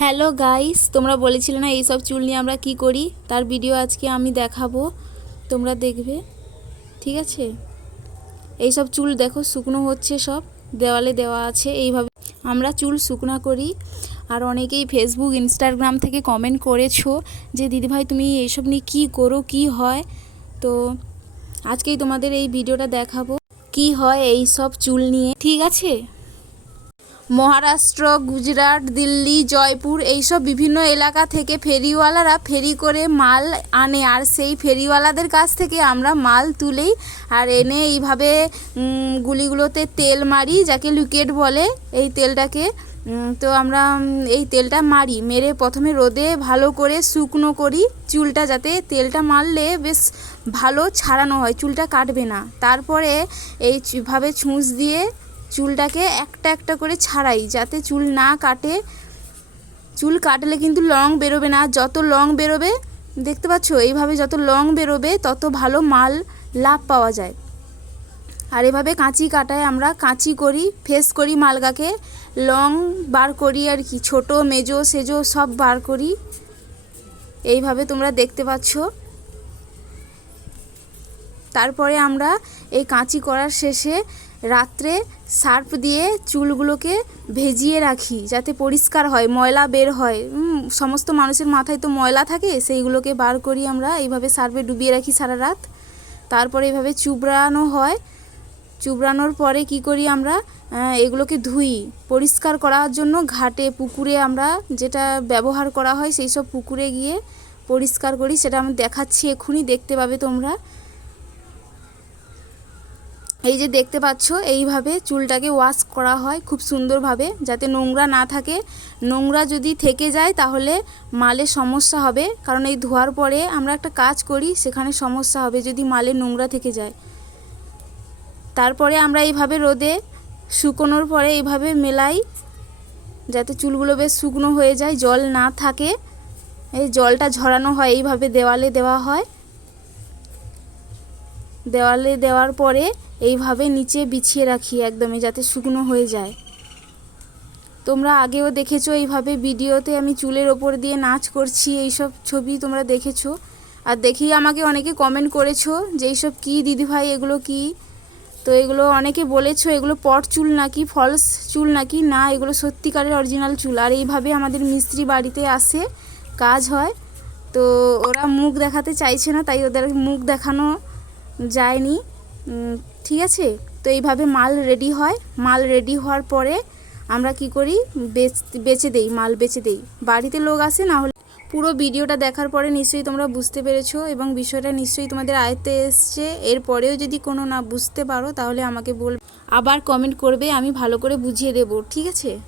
Hello guys তোমরা বলেছিলে না এইসব চুল নিয়ে আমরা কি করি? তার ভিডিও আজকে আমি দেখাবো। তোমরা দেখবে। ঠিক আছে? এইসব চুল দেখো, শুকনো হচ্ছে সব। দেওয়ালে দেওয়া আছে এইভাবে। আমরা চুল শুকনো করি। আর অনেকেই ফেসবুক ইনস্টাগ্রাম থেকে কমেন্ট করেছ যে, দিদিভাই, তুমি এইসব নিয়ে কী করো? কি হয়? তো আজকেই তোমাদের এই ভিডিওটা দেখাবো। কি হয় এই সব চুল নিয়ে? ঠিক আছে? মহারাষ্ট্র, গুজরাট, দিল্লি, জয়পুর এইসব বিভিন্ন এলাকা থেকে ফেরিওয়ালারা ফেরি করে মাল আনে। আর সেই ফেরিওয়ালাদের কাছ থেকে আমরা মাল তুলেই আর এনে এইভাবে গুলিগুলোতে তেল মারি, যাকে লুকেট বলে এই তেলটাকে। তো আমরা এই তেলটা মারি। মেরে প্রথমে রোদে ভালো করে শুকনো করি। চুলটা যাতে তেলটা মারলে বেশ ভালো ছাড়ানো হয়, চুলটা কাটবে না। তারপরে এইভাবে ছুঁচ দিয়ে চুলটাকে একটা একটা করে ছাড়াই, যাতে চুল না কাটে। চুল কাটলে কিন্তু লং বেরোবে না। যত লং বেরোবে, দেখতে পাচ্ছ? এইভাবে যত লং বেরোবে, তত ভালো মাল, লাভ পাওয়া যায়। আর এভাবে কাঁচি কাটায় আমরা, কাঁচি করি, ফেস করি মালগাকে। লং বার করি আর কি, ছোট, মেজো, সেজো সব বার করি। এইভাবে তোমরা দেখতে পাচ্ছ। তারপরে আমরা এই কাঁচি করার শেষে রাত্রে সার্ফ দিয়ে চুলগুলোকে ভেজিয়ে রাখি যাতে পরিষ্কার হয়, ময়লা বের হয়। সমস্ত মানুষের মাথায় তো ময়লা থাকে, সেইগুলোকে বার করি আমরা। এইভাবে সার্ফে ডুবিয়ে রাখি সারা রাত। তারপরে এইভাবে চুবড়ানো হয়। চুবড়ানোর পরে কি করি আমরা? এগুলোকে ধুই। পরিষ্কার করার জন্য ঘাটে, পুকুরে আমরা যেটা ব্যবহার করা হয়, সেই সব পুকুরে গিয়ে পরিষ্কার করি। সেটা আমি দেখাচ্ছি এক্ষুনি, দেখতে পাবে তোমরা। এই যে দেখতে পাচ্ছ, এইভাবে চুলটাকে ওয়াশ করা হয় খুব সুন্দরভাবে যাতে নোংরা না থাকে। নোংরা যদি থেকে যায় তাহলে মালে সমস্যা হবে, কারণ এই ধোয়ার পরে আমরা একটা কাজ করি, সেখানে সমস্যা হবে যদি মালে নোংরা থেকে যায়। তারপরে আমরা এইভাবে রোদে শুকোনোর পরে এইভাবে মেলাই, যাতে চুলগুলো বেশ শুকনো হয়ে যায়, জল না থাকে। এই জলটা ঝরানো হয়, এইভাবে দেওয়ালে দেওয়া হয়। দেওয়ালে দেওয়ার পরে এইভাবে নিচে বিছিয়ে রাখি একদমই যাতে শুকনো হয়ে যায়। তোমরা আগেও দেখেছ এইভাবে ভিডিওতে আমি চুলের ওপর দিয়ে নাচ করছি, এইসব ছবি তোমরা দেখেছ? আর দেখেই আমাকে অনেকে কমেন্ট করেছ যে এইসব কী দিদিভাই, এগুলো কি? তো এগুলো অনেকে বলেছ এগুলো পট চুল নাকি ফলস চুল নাকি? না, এগুলো সত্যিকারের অরিজিনাল চুল। আর এইভাবে আমাদের মিস্ত্রি বাড়িতে আসে, কাজ হয়। তো ওরা মুখ দেখাতে চাইছে না, তাই ওদের মুখ দেখানো যায়নি। ঠিক আছে? তো এইভাবে মাল রেডি হয়। মাল রেডি হওয়ার পরে আমরা কি করি? বেচ- দেই, মাল বেচে দেই। বাড়িতে লোক আসে, না হলে পুরো ভিডিওটা দেখার পরে নিশ্চয়ই তোমরা বুঝতে পেরেছ এবং বিষয়টা নিশ্চয়ই তোমাদের আয়ত্তে এসছে। এরপরেও যদি কোনো না বুঝতে পারো, তাহলে আমাকে বল, আবার কমেন্ট করবে, আমি ভালো করে বুঝিয়ে দেবো। ঠিক আছে?